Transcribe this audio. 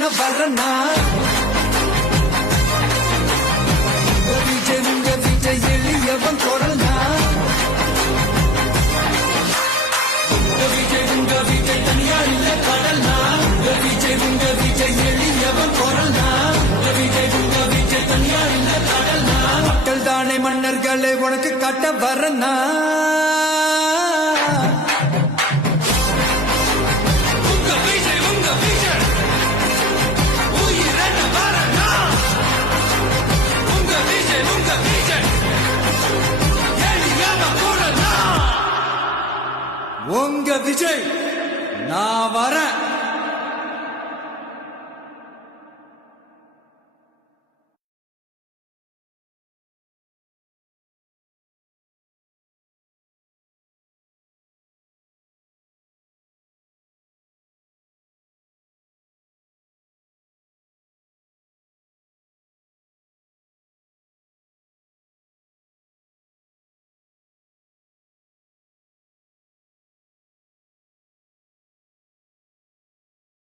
பண்ண வரனா உங்க விஜய் எளியவன் குரல்னா உங்க விஜய் தனியா இல்ல கடல்னா உங்க விஜய் எளியவன் குரல்னா உங்க விஜய் தனியா இல்ல கடல்னா மக்கள் தானே மன்னர்களே உனக்கு காட்ட வரனா உங்க விஜய் நான் வரேன்.